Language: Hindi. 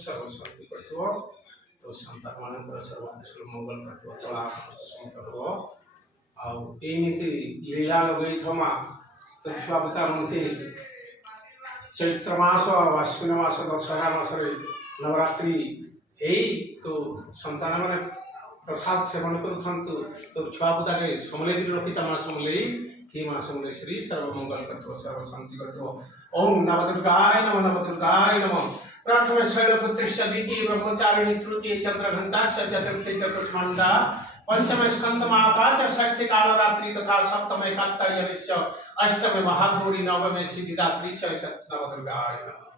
सर्वशांति तो संतान मान सर्वकुशल मंगल कर चला आमती लीला लगे थमा तो छुआ पिता मुखे चैत्र मास आश्विन मास दशहरा मास नवरात्रि तो संतान मैंने प्रसाद सेवन करूँ तो छुआ पुता के समलेगी रखिता माँ समलई कि माँ समलई श्री सर्वमंगल कर सर्वशांति कर ओम नवदुर्गाय नमः नवदुर्गाय नमः प्रथम शैलपुत्र द्वितीय ब्रह्मचारिणी तृतीय चंद्रघंटा चतुर्थी चतुष्मंडा पंचम स्कंद माता च षष्ठी कालरात्रि तथा सप्तम एकात्तरी अष्टम महागौरी नवम सिद्धिदात्री नवदुर्गाय नमः।